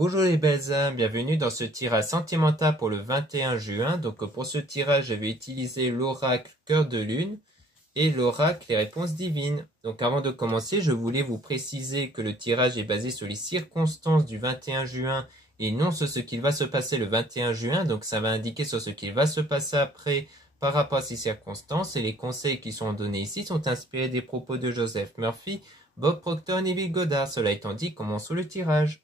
Bonjour les belles âmes, bienvenue dans ce tirage sentimental pour le 21 juin. Donc pour ce tirage, je vais utiliser l'oracle Cœur de Lune et l'oracle Les Réponses Divines. Donc avant de commencer, je voulais vous préciser que le tirage est basé sur les circonstances du 21 juin et non sur ce qu'il va se passer le 21 juin. Donc ça va indiquer sur ce qu'il va se passer après par rapport à ces circonstances, et les conseils qui sont donnés ici sont inspirés des propos de Joseph Murphy, Bob Proctor et Bill Goddard. Cela étant dit, commençons le tirage.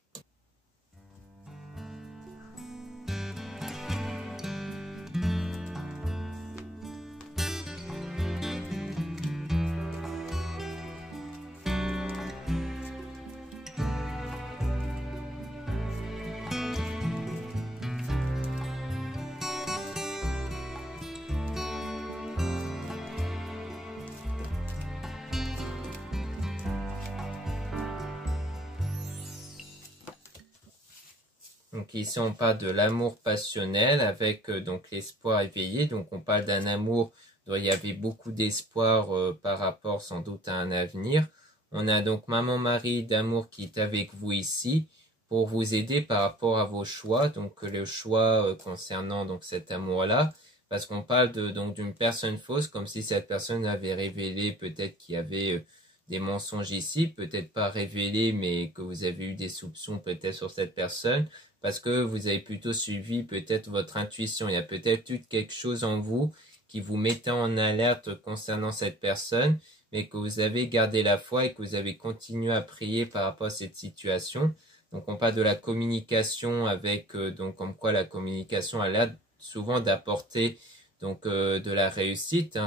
Donc ici on parle de l'amour passionnel avec donc l'espoir éveillé. Donc on parle d'un amour dont il y avait beaucoup d'espoir par rapport sans doute à un avenir. On a donc Maman Marie d'amour qui est avec vous ici pour vous aider par rapport à vos choix. Donc le choix concernant donc cet amour-là, parce qu'on parle donc d'une personne fausse, comme si cette personne avait révélé peut-être qu'il y avait des mensonges ici, peut-être pas révélés, mais que vous avez eu des soupçons peut-être sur cette personne, parce que vous avez plutôt suivi peut-être votre intuition. Il y a peut-être eu quelque chose en vous qui vous mettait en alerte concernant cette personne, mais que vous avez gardé la foi et que vous avez continué à prier par rapport à cette situation. Donc on parle de la communication avec, donc comme quoi la communication a l'air souvent d'apporter donc de la réussite,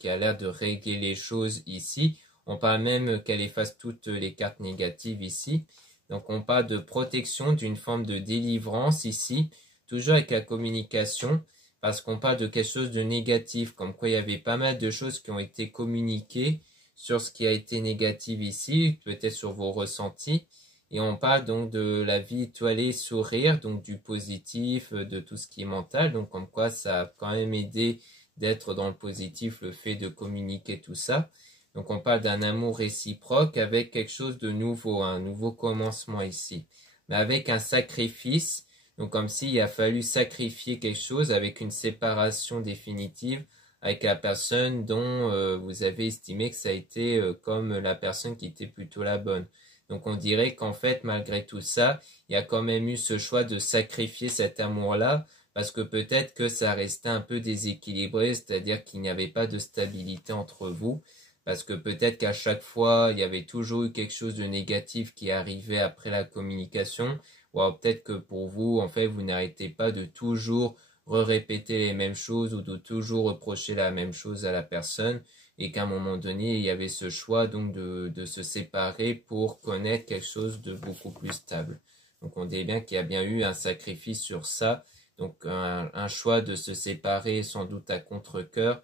qui a l'air de régler les choses ici. On parle même qu'elle efface toutes les cartes négatives ici. Donc on parle de protection, d'une forme de délivrance ici, toujours avec la communication, parce qu'on parle de quelque chose de négatif, comme quoi il y avait pas mal de choses qui ont été communiquées sur ce qui a été négatif ici, peut-être sur vos ressentis. Et on parle donc de la vie étoilée, sourire, donc du positif, de tout ce qui est mental. Donc comme quoi ça a quand même aidé d'être dans le positif, le fait de communiquer tout ça. Donc on parle d'un amour réciproque avec quelque chose de nouveau, un nouveau commencement ici. Mais avec un sacrifice, donc comme s'il a fallu sacrifier quelque chose avec une séparation définitive avec la personne dont vous avez estimé que ça a été comme la personne qui était plutôt la bonne. Donc on dirait qu'en fait, malgré tout ça, il y a quand même eu ce choix de sacrifier cet amour-là, parce que peut-être que ça restait un peu déséquilibré, c'est-à-dire qu'il n'y avait pas de stabilité entre vous, parce que peut-être qu'à chaque fois, il y avait toujours eu quelque chose de négatif qui arrivait après la communication, ou alors peut-être que pour vous, en fait, vous n'arrêtez pas de toujours répéter les mêmes choses ou de toujours reprocher la même chose à la personne, et qu'à un moment donné, il y avait ce choix donc de se séparer pour connaître quelque chose de beaucoup plus stable. Donc on dit bien qu'il y a bien eu un sacrifice sur ça, donc un choix de se séparer sans doute à contre-cœur,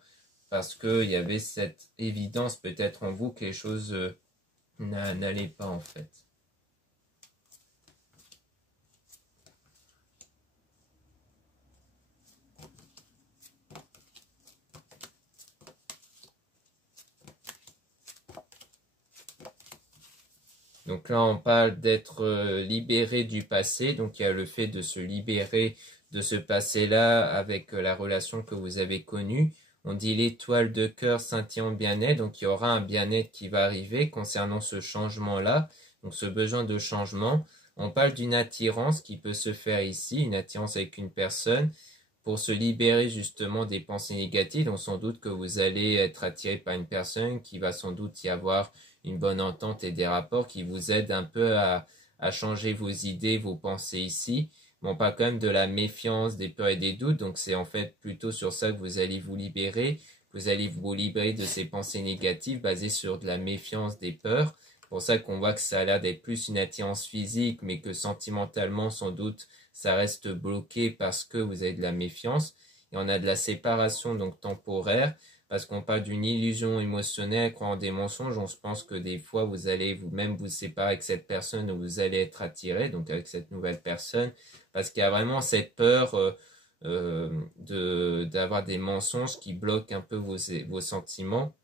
parce qu'il y avait cette évidence peut-être en vous que les choses n'allaient pas en fait. Donc là, on parle d'être libéré du passé. Donc il y a le fait de se libérer de ce passé-là avec la relation que vous avez connue. On dit l'étoile de cœur scintillant bien-être. Donc il y aura un bien-être qui va arriver concernant ce changement-là. Donc ce besoin de changement. On parle d'une attirance qui peut se faire ici, une attirance avec une personne, pour se libérer justement des pensées négatives. Donc sans doute que vous allez être attiré par une personne qui va sans doute y avoir une bonne entente et des rapports qui vous aident un peu à changer vos idées, vos pensées ici. Bon, pas quand même de la méfiance, des peurs et des doutes, donc c'est en fait plutôt sur ça que vous allez vous libérer. Vous allez vous libérer de ces pensées négatives basées sur de la méfiance, des peurs. C'est pour ça qu'on voit que ça a l'air d'être plus une attirance physique, mais que sentimentalement, sans doute, ça reste bloqué parce que vous avez de la méfiance. Et on a de la séparation, donc temporaire, parce qu'on parle d'une illusion émotionnelle, croyant des mensonges. On se pense que des fois, vous allez vous-même vous séparer avec cette personne ou vous allez être attiré, donc avec cette nouvelle personne, parce qu'il y a vraiment cette peur d'avoir des mensonges qui bloquent un peu vos sentiments.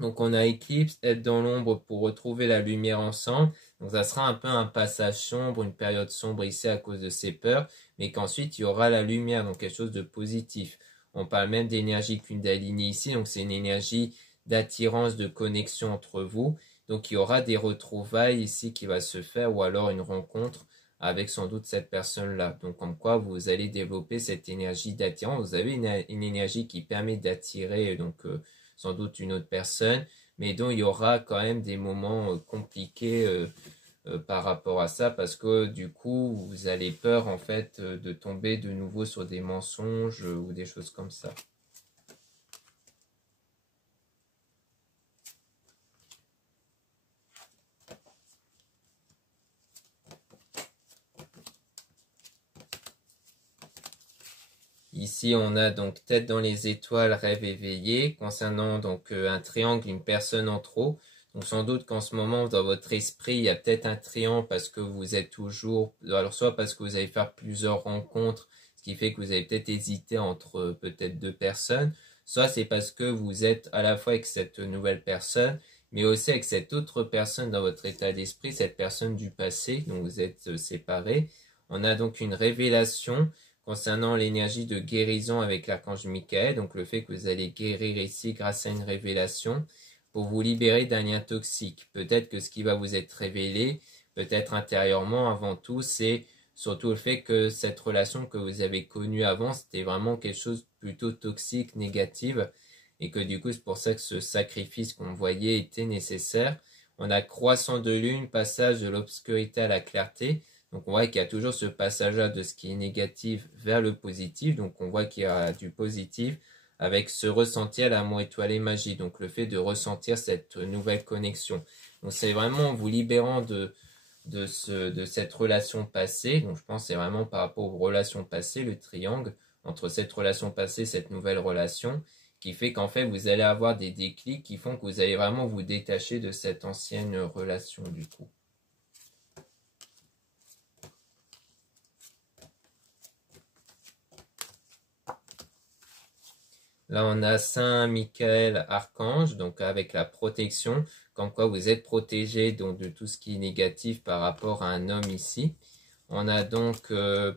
Donc on a éclipse, être dans l'ombre pour retrouver la lumière ensemble. Donc ça sera un peu un passage sombre, une période sombre ici à cause de ces peurs, mais qu'ensuite il y aura la lumière, donc quelque chose de positif. On parle même d'énergie Kundalini ici, donc c'est une énergie d'attirance, de connexion entre vous. Donc il y aura des retrouvailles ici qui va se faire, ou alors une rencontre avec sans doute cette personne-là. Donc comme quoi vous allez développer cette énergie d'attirance. Vous avez une énergie qui permet d'attirer donc sans doute une autre personne, mais dont il y aura quand même des moments compliqués par rapport à ça, parce que du coup vous avez peur en fait de tomber de nouveau sur des mensonges ou des choses comme ça. Ici, on a donc tête dans les étoiles, rêve éveillé, concernant donc un triangle, une personne en trop. Donc sans doute qu'en ce moment, dans votre esprit, il y a peut-être un triangle parce que vous êtes toujours, alors soit parce que vous allez faire plusieurs rencontres, ce qui fait que vous avez peut-être hésité entre peut-être deux personnes, soit c'est parce que vous êtes à la fois avec cette nouvelle personne, mais aussi avec cette autre personne dans votre état d'esprit, cette personne du passé dont vous êtes séparés. On a donc une révélation concernant l'énergie de guérison avec l'archange Michael, donc le fait que vous allez guérir ici grâce à une révélation pour vous libérer d'un lien toxique. Peut-être que ce qui va vous être révélé, peut-être intérieurement avant tout, c'est surtout le fait que cette relation que vous avez connue avant, c'était vraiment quelque chose plutôt toxique, négative, et que du coup c'est pour ça que ce sacrifice qu'on voyait était nécessaire. On a croissant de lune, passage de l'obscurité à la clarté. Donc on voit qu'il y a toujours ce passage-là de ce qui est négatif vers le positif. Donc on voit qu'il y a du positif avec ce ressenti à l'amour étoilé magie. Donc le fait de ressentir cette nouvelle connexion. Donc c'est vraiment en vous libérant de cette relation passée. Donc je pense que c'est vraiment par rapport aux relations passées, le triangle entre cette relation passée et cette nouvelle relation, qui fait qu'en fait vous allez avoir des déclics qui font que vous allez vraiment vous détacher de cette ancienne relation du coup. Là, on a Saint Michael Archange, donc avec la protection, comme quoi vous êtes protégé donc, de tout ce qui est négatif par rapport à un homme ici. On a donc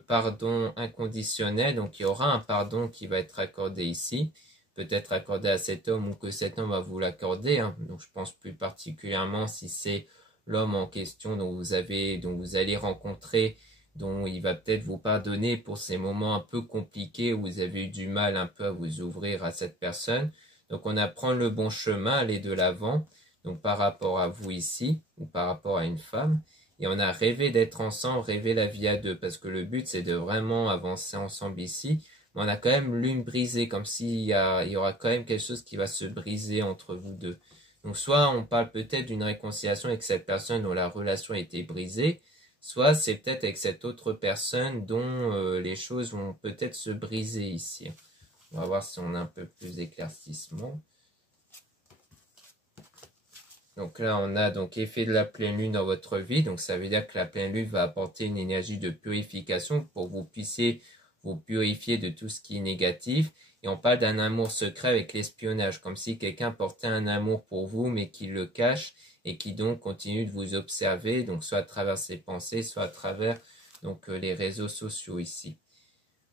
pardon inconditionnel, donc il y aura un pardon qui va être accordé ici, peut-être accordé à cet homme ou que cet homme va vous l'accorder. Hein. Donc je pense plus particulièrement si c'est l'homme en question dont vous allez rencontrer, dont il va peut-être vous pardonner pour ces moments un peu compliqués où vous avez eu du mal un peu à vous ouvrir à cette personne. Donc on apprend le bon chemin, aller de l'avant, donc par rapport à vous ici, ou par rapport à une femme. Et on a rêvé d'être ensemble, rêvé la vie à deux, parce que le but c'est de vraiment avancer ensemble ici. Mais on a quand même l'une brisée, comme s'il y aura quand même quelque chose qui va se briser entre vous deux. Donc soit on parle peut-être d'une réconciliation avec cette personne dont la relation a été brisée, soit c'est peut-être avec cette autre personne dont les choses vont peut-être se briser ici. On va voir si on a un peu plus d'éclaircissement. Donc là, on a donc effet de la pleine lune dans votre vie. Donc ça veut dire que la pleine lune va apporter une énergie de purification pour que vous puissiez vous purifier de tout ce qui est négatif. Et on parle d'un amour secret avec l'espionnage, comme si quelqu'un portait un amour pour vous, mais qui le cache et qui donc continue de vous observer, donc soit à travers ses pensées, soit à travers donc les réseaux sociaux ici.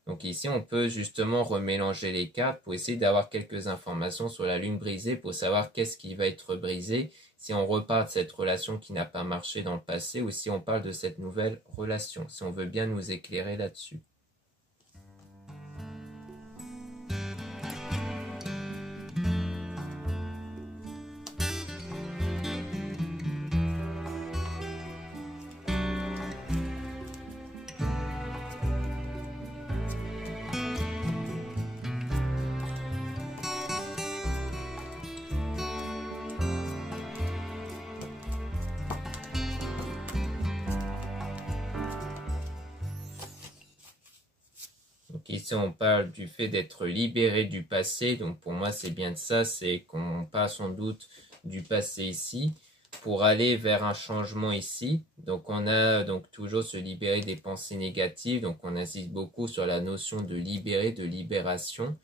Donc ici, on peut justement remélanger les cartes pour essayer d'avoir quelques informations sur la lune brisée pour savoir qu'est-ce qui va être brisé, si on repart de cette relation qui n'a pas marché dans le passé ou si on parle de cette nouvelle relation, si on veut bien nous éclairer là-dessus. Donc ici, on parle du fait d'être libéré du passé. Donc pour moi, c'est bien de ça. C'est qu'on parle sans doute du passé ici pour aller vers un changement ici. Donc on a donc toujours se libérer des pensées négatives. Donc on insiste beaucoup sur la notion de libérer, de libération.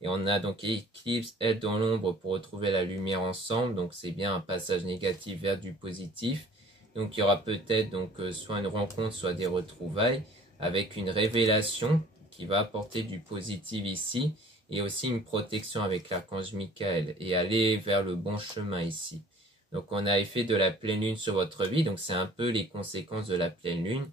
Et on a donc éclipse, être dans l'ombre pour retrouver la lumière ensemble. Donc c'est bien un passage négatif vers du positif. Donc il y aura peut-être donc soit une rencontre, soit des retrouvailles avec une révélation qui va apporter du positif ici et aussi une protection avec l'archange Michael et aller vers le bon chemin ici. Donc on a effet de la pleine lune sur votre vie, donc c'est un peu les conséquences de la pleine lune.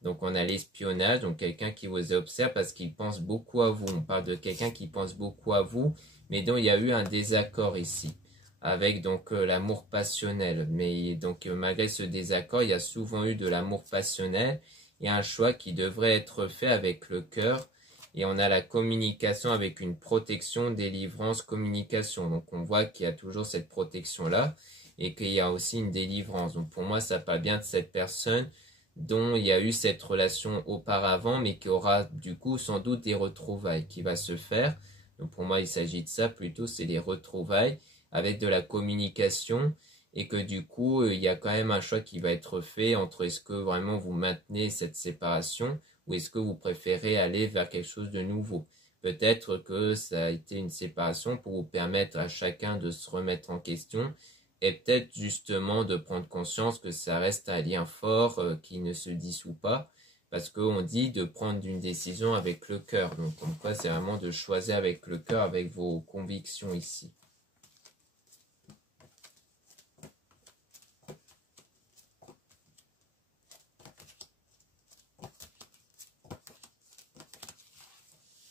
Donc on a l'espionnage, donc quelqu'un qui vous observe parce qu'il pense beaucoup à vous. On parle de quelqu'un qui pense beaucoup à vous, mais dont il y a eu un désaccord ici, avec donc l'amour passionnel. Mais donc malgré ce désaccord, il y a souvent eu de l'amour passionnel et un choix qui devrait être fait avec le cœur. Et on a la communication avec une protection, délivrance, communication. Donc on voit qu'il y a toujours cette protection-là et qu'il y a aussi une délivrance. Donc pour moi, ça parle bien de cette personne dont il y a eu cette relation auparavant, mais qui aura du coup sans doute des retrouvailles qui va se faire. Donc pour moi, il s'agit de ça plutôt, c'est les retrouvailles avec de la communication et que du coup, il y a quand même un choix qui va être fait entre est-ce que vraiment vous maintenez cette séparation ou est-ce que vous préférez aller vers quelque chose de nouveau. Peut-être que ça a été une séparation pour vous permettre à chacun de se remettre en question et peut-être justement de prendre conscience que ça reste un lien fort qui ne se dissout pas, parce qu'on dit de prendre une décision avec le cœur. Donc comme quoi c'est vraiment de choisir avec le cœur, avec vos convictions ici.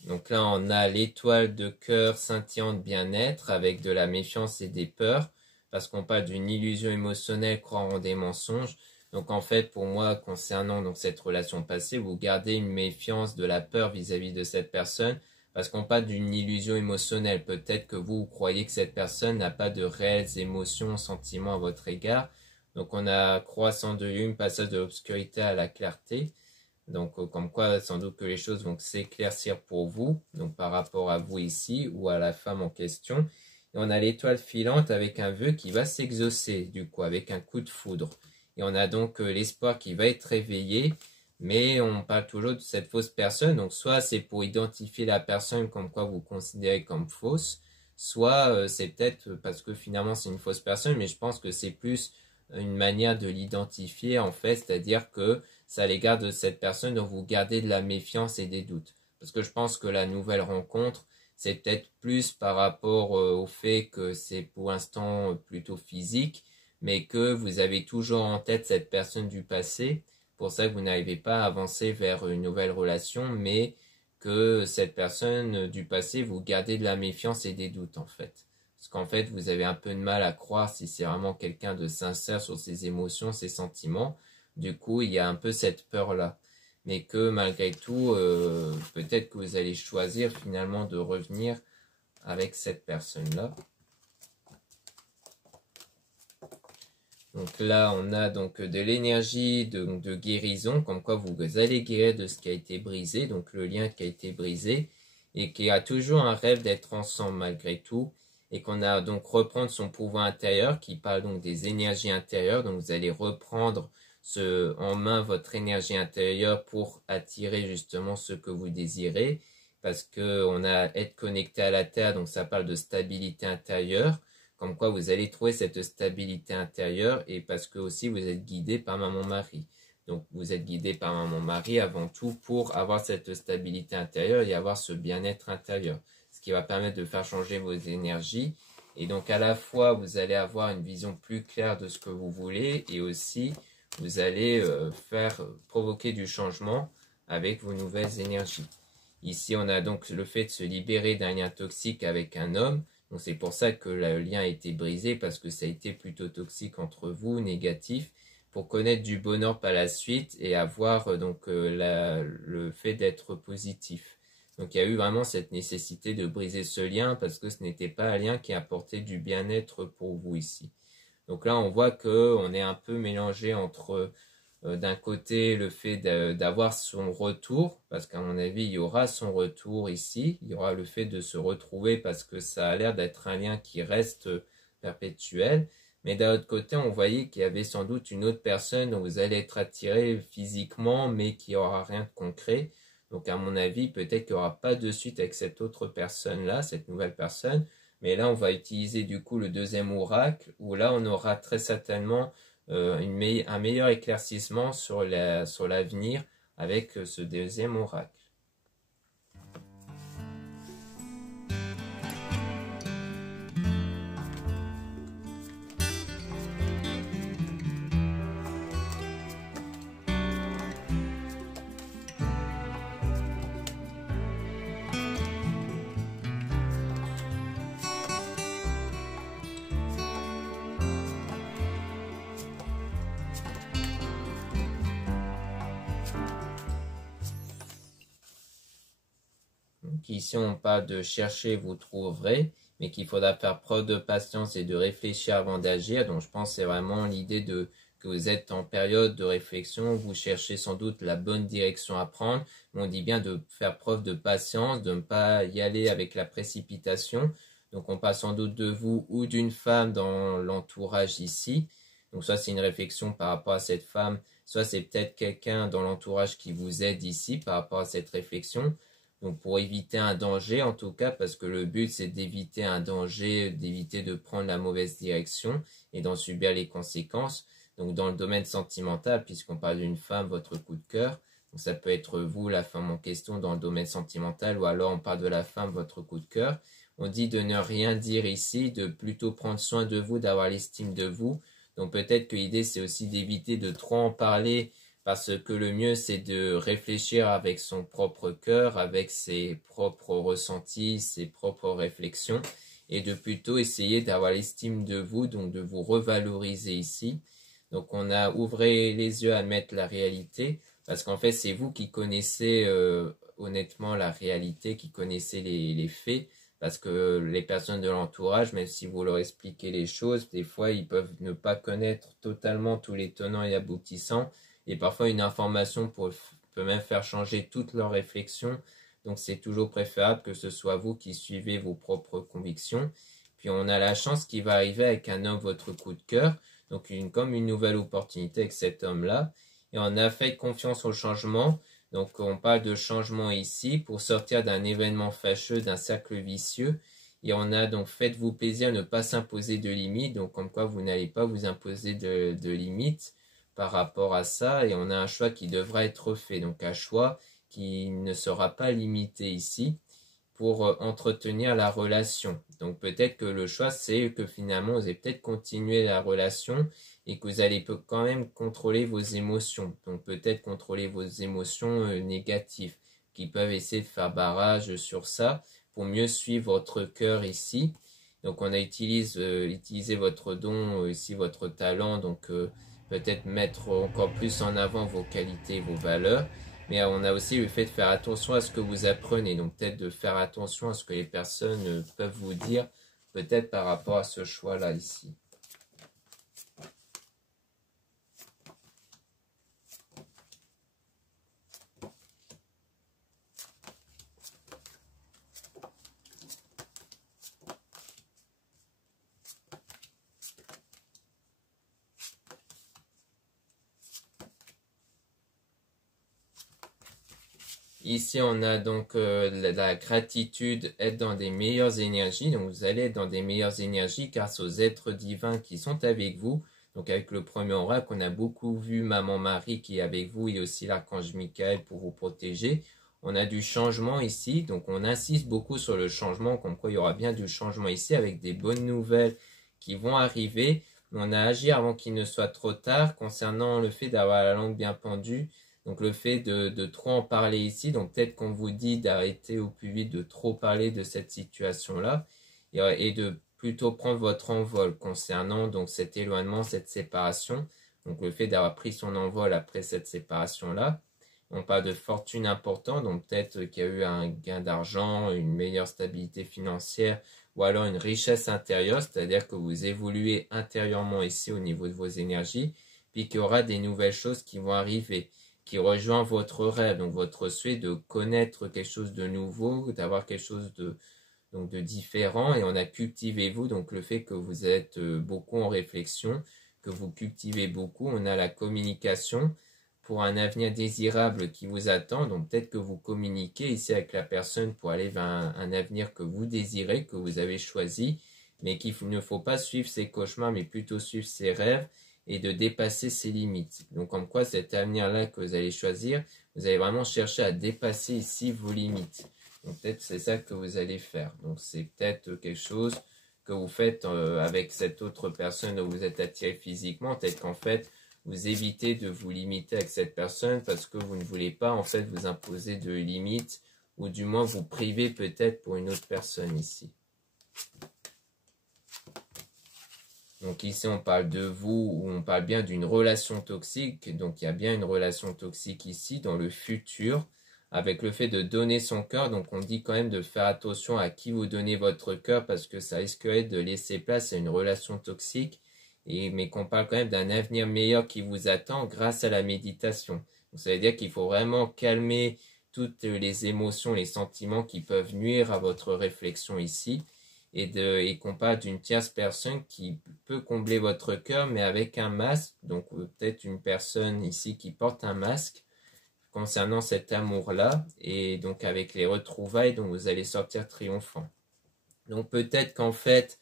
Donc là on a l'étoile de cœur scintillante bien-être avec de la méfiance et des peurs, parce qu'on parle d'une illusion émotionnelle, croire en des mensonges. Donc en fait, pour moi, concernant donc cette relation passée, vous gardez une méfiance, de la peur vis-à-vis de cette personne, parce qu'on parle d'une illusion émotionnelle. Peut-être que vous croyez que cette personne n'a pas de réelles émotions, sentiments à votre égard. Donc on a croissant de lune, passage de l'obscurité à la clarté. Donc comme quoi, sans doute que les choses vont s'éclaircir pour vous, donc par rapport à vous ici ou à la femme en question. Et on a l'étoile filante avec un vœu qui va s'exaucer, du coup, avec un coup de foudre. Et on a donc l'espoir qui va être réveillé, mais on parle toujours de cette fausse personne. Donc soit c'est pour identifier la personne comme quoi vous considérez comme fausse, soit c'est peut-être parce que finalement c'est une fausse personne, mais je pense que c'est plus une manière de l'identifier en fait, c'est-à-dire que c'est à l'égard de cette personne dont vous gardez de la méfiance et des doutes. Parce que je pense que la nouvelle rencontre, c'est peut-être plus par rapport au fait que c'est pour l'instant plutôt physique, mais que vous avez toujours en tête cette personne du passé, pour ça que vous n'arrivez pas à avancer vers une nouvelle relation, mais que cette personne du passé, vous gardez de la méfiance et des doutes en fait. Parce qu'en fait, vous avez un peu de mal à croire si c'est vraiment quelqu'un de sincère sur ses émotions, ses sentiments. Du coup, il y a un peu cette peur-là. Mais que malgré tout, peut-être que vous allez choisir finalement de revenir avec cette personne-là. Donc là, on a donc de l'énergie de guérison, comme quoi vous allez guérir de ce qui a été brisé, donc le lien qui a été brisé, et qui a toujours un rêve d'être ensemble malgré tout, et qu'on a donc reprendre son pouvoir intérieur, qui parle donc des énergies intérieures, donc vous allez reprendre en main votre énergie intérieure pour attirer justement ce que vous désirez, parce que on a être connecté à la terre, donc ça parle de stabilité intérieure, comme quoi vous allez trouver cette stabilité intérieure, et parce que aussi vous êtes guidé par Maman Marie. Donc vous êtes guidé par Maman Marie avant tout pour avoir cette stabilité intérieure et avoir ce bien-être intérieur, ce qui va permettre de faire changer vos énergies. Et donc à la fois vous allez avoir une vision plus claire de ce que vous voulez, et aussi vous allez provoquer du changement avec vos nouvelles énergies. Ici, on a donc le fait de se libérer d'un lien toxique avec un homme. Donc c'est pour ça que le lien a été brisé, parce que ça a été plutôt toxique entre vous, négatif, pour connaître du bonheur par la suite et avoir donc le fait d'être positif. Donc il y a eu vraiment cette nécessité de briser ce lien, parce que ce n'était pas un lien qui apportait du bien-être pour vous ici. Donc là, on voit qu'on est un peu mélangé entre d'un côté le fait d'avoir son retour, parce qu'à mon avis, il y aura son retour ici. Il y aura le fait de se retrouver, parce que ça a l'air d'être un lien qui reste perpétuel. Mais d'un autre côté, on voyait qu'il y avait sans doute une autre personne dont vous allez être attiré physiquement, mais qui n'aura rien de concret. Donc à mon avis, peut-être qu'il n'y aura pas de suite avec cette autre personne-là, cette nouvelle personne. Mais là, on va utiliser du coup le deuxième oracle, où là, on aura très certainement un meilleur éclaircissement sur l'avenir avec ce deuxième oracle. Ici, on parle de chercher, vous trouverez, mais qu'il faudra faire preuve de patience et de réfléchir avant d'agir. Donc, je pense que c'est vraiment l'idée que vous êtes en période de réflexion, vous cherchez sans doute la bonne direction à prendre. On dit bien de faire preuve de patience, de ne pas y aller avec la précipitation. Donc, on parle sans doute de vous ou d'une femme dans l'entourage ici. Donc, soit c'est une réflexion par rapport à cette femme, soit c'est peut-être quelqu'un dans l'entourage qui vous aide ici par rapport à cette réflexion. Donc pour éviter un danger en tout cas, parce que le but c'est d'éviter un danger, d'éviter de prendre la mauvaise direction et d'en subir les conséquences. Donc dans le domaine sentimental, puisqu'on parle d'une femme, votre coup de cœur, donc ça peut être vous, la femme en question dans le domaine sentimental, ou alors on parle de la femme, votre coup de cœur. On dit de ne rien dire ici, de plutôt prendre soin de vous, d'avoir l'estime de vous. Donc peut-être que l'idée c'est aussi d'éviter de trop en parler, parce que le mieux, c'est de réfléchir avec son propre cœur, avec ses propres ressentis, ses propres réflexions, et de plutôt essayer d'avoir l'estime de vous, donc de vous revaloriser ici. Donc on a ouvré les yeux à mettre la réalité, parce qu'en fait, c'est vous qui connaissez honnêtement la réalité, qui connaissez les faits, parce que les personnes de l'entourage, même si vous leur expliquez les choses, des fois, ils peuvent ne pas connaître totalement tous les tenants et aboutissants. Et parfois, une information peut même faire changer toutes leurs réflexions. Donc, c'est toujours préférable que ce soit vous qui suivez vos propres convictions. Puis, on a la chance qui va arriver avec un homme, votre coup de cœur. Donc, comme une nouvelle opportunité avec cet homme-là. Et on a fait confiance au changement. Donc, on parle de changement ici pour sortir d'un événement fâcheux, d'un cercle vicieux. Et on a donc faites-vous plaisir, ne pas s'imposer de limites. Donc, comme quoi vous n'allez pas vous imposer de limites par rapport à ça, et on a un choix qui devra être fait, donc un choix qui ne sera pas limité ici pour entretenir la relation. Donc peut-être que le choix c'est que finalement vous allez peut-être continuer la relation et que vous allez quand même contrôler vos émotions, donc peut-être contrôler vos émotions négatives qui peuvent essayer de faire barrage sur ça pour mieux suivre votre cœur ici. Donc on a utilisé votre don ici, votre talent, donc peut-être mettre encore plus en avant vos qualités, vos valeurs, mais on a aussi le fait de faire attention à ce que vous apprenez, donc peut-être de faire attention à ce que les personnes peuvent vous dire, peut-être par rapport à ce choix-là ici. Ici, on a donc la gratitude, être dans des meilleures énergies. Donc, vous allez être dans des meilleures énergies grâce aux êtres divins qui sont avec vous. Donc, avec le premier oracle, on a beaucoup vu Maman Marie qui est avec vous et aussi l'archange Michael pour vous protéger. On a du changement ici. Donc, on insiste beaucoup sur le changement, comme quoi il y aura bien du changement ici avec des bonnes nouvelles qui vont arriver. On a agi avant qu'il ne soit trop tard concernant le fait d'avoir la langue bien pendue. Donc le fait de trop en parler ici, donc peut-être qu'on vous dit d'arrêter au plus vite de trop parler de cette situation-là et de plutôt prendre votre envol concernant donc cet éloignement, cette séparation. Donc le fait d'avoir pris son envol après cette séparation-là. On parle de fortune importante, donc peut-être qu'il y a eu un gain d'argent, une meilleure stabilité financière ou alors une richesse intérieure, c'est-à-dire que vous évoluez intérieurement ici au niveau de vos énergies, puis qu'il y aura des nouvelles choses qui vont arriver, qui rejoint votre rêve, donc votre souhait de connaître quelque chose de nouveau, d'avoir quelque chose de différent, et on a cultivez-vous, donc le fait que vous êtes beaucoup en réflexion, que vous cultivez beaucoup, on a la communication pour un avenir désirable qui vous attend, donc peut-être que vous communiquez ici avec la personne pour aller vers un avenir que vous désirez, que vous avez choisi, mais qu'il ne faut pas suivre ses cauchemars, mais plutôt suivre ses rêves, et de dépasser ses limites. Donc comme quoi cet avenir-là que vous allez choisir, vous allez vraiment chercher à dépasser ici vos limites. Donc peut-être c'est ça que vous allez faire. Donc c'est peut-être quelque chose que vous faites avec cette autre personne dont vous êtes attiré physiquement. Peut-être qu'en fait, vous évitez de vous limiter avec cette personne parce que vous ne voulez pas en fait vous imposer de limites ou du moins vous priver peut-être pour une autre personne ici. Donc ici, on parle de vous, ou on parle bien d'une relation toxique. Donc il y a bien une relation toxique ici dans le futur, avec le fait de donner son cœur. Donc on dit quand même de faire attention à qui vous donnez votre cœur, parce que ça risquerait de laisser place à une relation toxique. Mais qu'on parle quand même d'un avenir meilleur qui vous attend grâce à la méditation. Donc ça veut dire qu'il faut vraiment calmer toutes les émotions, les sentiments qui peuvent nuire à votre réflexion ici. Et qu'on parle d'une tierce personne qui peut combler votre cœur, mais avec un masque. Donc peut-être une personne ici qui porte un masque concernant cet amour-là, et donc avec les retrouvailles dont vous allez sortir triomphant. Donc peut-être qu'en fait,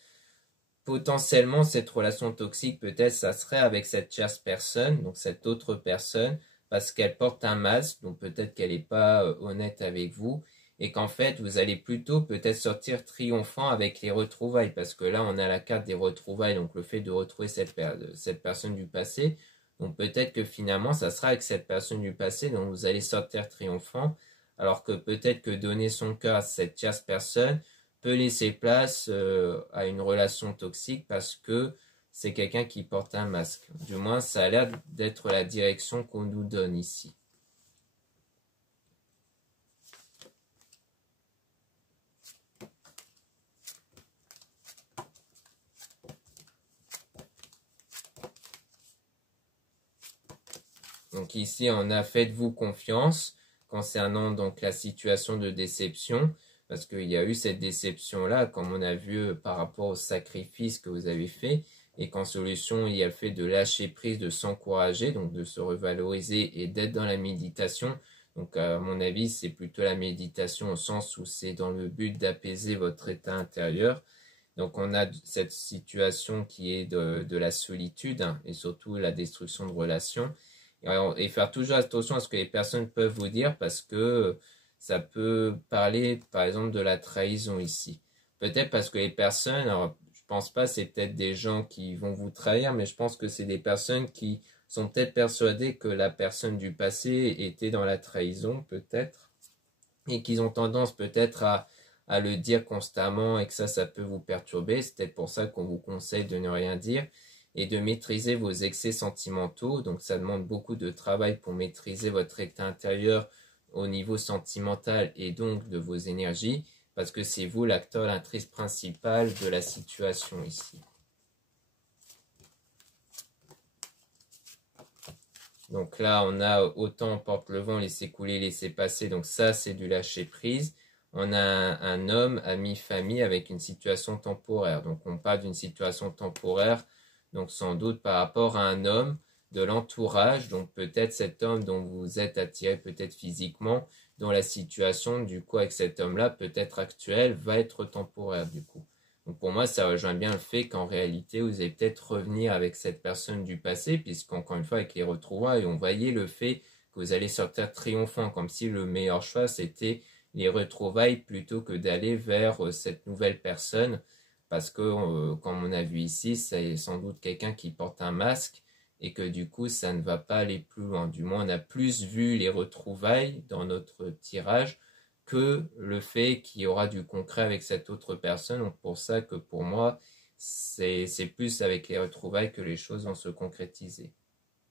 potentiellement, cette relation toxique, peut-être ça serait avec cette tierce personne, donc cette autre personne, parce qu'elle porte un masque, donc peut-être qu'elle n'est pas honnête avec vous, et qu'en fait, vous allez plutôt peut-être sortir triomphant avec les retrouvailles, parce que là, on a la carte des retrouvailles, donc le fait de retrouver cette personne du passé. Donc peut-être que finalement, ça sera avec cette personne du passé, donc vous allez sortir triomphant, alors que peut-être que donner son cœur à cette tierce personne peut laisser place à une relation toxique, parce que c'est quelqu'un qui porte un masque. Du moins, ça a l'air d'être la direction qu'on nous donne ici. Donc ici, on a faites-vous confiance concernant donc la situation de déception, parce qu'il y a eu cette déception-là, comme on a vu par rapport au sacrifice que vous avez fait, et qu'en solution, il y a le fait de lâcher prise, de s'encourager, donc de se revaloriser et d'être dans la méditation. Donc à mon avis, c'est plutôt la méditation au sens où c'est dans le but d'apaiser votre état intérieur. Donc on a cette situation qui est de la solitude, hein, et surtout la destruction de relations. Et faire toujours attention à ce que les personnes peuvent vous dire, parce que ça peut parler par exemple de la trahison ici. Peut-être parce que les personnes, alors je pense pas, c'est peut-être des gens qui vont vous trahir, mais je pense que c'est des personnes qui sont peut-être persuadées que la personne du passé était dans la trahison, peut-être, et qu'ils ont tendance peut-être à le dire constamment, et que ça peut vous perturber. C'est peut-être pour ça qu'on vous conseille de ne rien dire et de maîtriser vos excès sentimentaux. Donc ça demande beaucoup de travail pour maîtriser votre état intérieur au niveau sentimental et donc de vos énergies, parce que c'est vous l'acteur, l'actrice principale de la situation ici. Donc là, on a autant porte le vent, laisser couler, laisser passer. Donc ça, c'est du lâcher prise. On a un homme, ami, famille, avec une situation temporaire. Donc on parle d'une situation temporaire, donc sans doute par rapport à un homme de l'entourage, donc peut-être cet homme dont vous êtes attiré peut-être physiquement, dont la situation du coup avec cet homme-là peut-être actuelle va être temporaire du coup. Donc pour moi, ça rejoint bien le fait qu'en réalité, vous allez peut-être revenir avec cette personne du passé, puisqu'encore une fois, avec les retrouvailles, on voyait le fait que vous allez sortir triomphant, comme si le meilleur choix, c'était les retrouvailles plutôt que d'aller vers cette nouvelle personne, parce que, comme on a vu ici, c'est sans doute quelqu'un qui porte un masque, et que du coup, ça ne va pas aller plus loin. Du moins, on a plus vu les retrouvailles dans notre tirage, que le fait qu'il y aura du concret avec cette autre personne. Donc pour ça que pour moi, c'est plus avec les retrouvailles que les choses vont se concrétiser.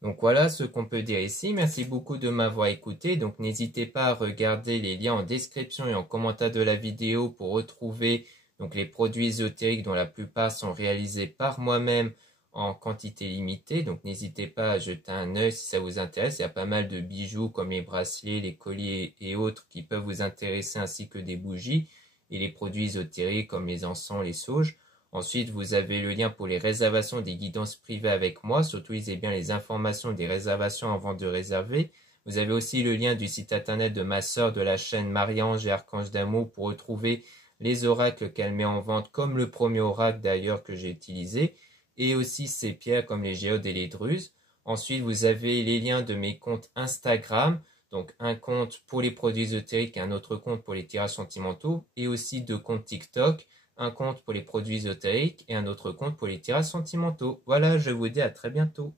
Donc voilà ce qu'on peut dire ici. Merci beaucoup de m'avoir écouté. Donc n'hésitez pas à regarder les liens en description et en commentaire de la vidéo pour retrouver donc les produits ésotériques dont la plupart sont réalisés par moi-même en quantité limitée. Donc n'hésitez pas à jeter un œil si ça vous intéresse. Il y a pas mal de bijoux comme les bracelets, les colliers et autres qui peuvent vous intéresser, ainsi que des bougies et les produits ésotériques comme les encens, les sauges. Ensuite, vous avez le lien pour les réservations des guidances privées avec moi. Surtout, lisez bien les informations des réservations avant de réserver. Vous avez aussi le lien du site internet de ma sœur de la chaîne Marie-Ange et Archange d'amour pour retrouver les oracles qu'elle met en vente, comme le premier oracle d'ailleurs que j'ai utilisé. et aussi ces pierres comme les géodes et les druzes. Ensuite, vous avez les liens de mes comptes Instagram, donc un compte pour les produits ésotériques et un autre compte pour les tirages sentimentaux, et aussi 2 comptes TikTok, un compte pour les produits ésotériques et un autre compte pour les tirages sentimentaux. Voilà, je vous dis à très bientôt.